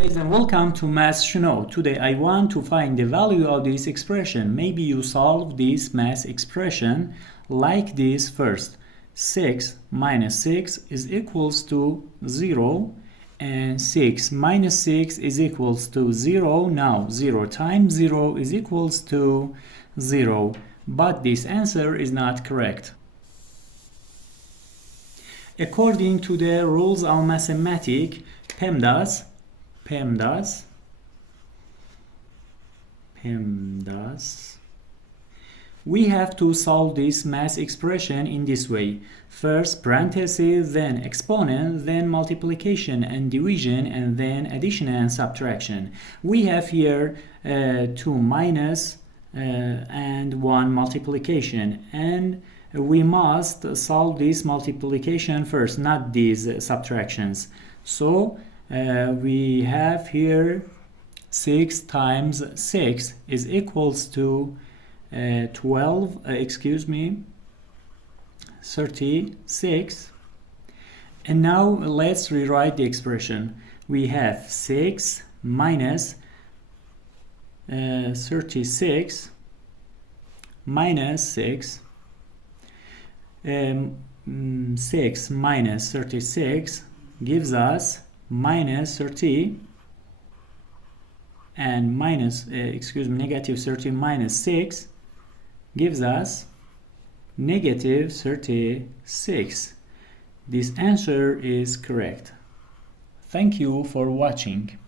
Guys, and welcome to Math to Know. Today I want to find the value of this expression. Maybe you solve this math expression like this first. 6 minus 6 is equals to 0, and 6 minus 6 is equals to 0. Now 0 times 0 is equals to 0, but this answer is not correct. According to the rules of mathematics, PEMDAS, we have to solve this math expression in this way. First parentheses, then exponent, then multiplication and division, and then addition and subtraction. We have here 2 minus and 1 multiplication, and we must solve this multiplication first, not these subtractions. So we have here 6 times 6 is equals to 36. And now let's rewrite the expression. We have 6 minus 36 minus 6. 6 minus 36 gives us minus 30, and negative 30 minus 6 gives us negative 36. This answer is correct. Thank you for watching.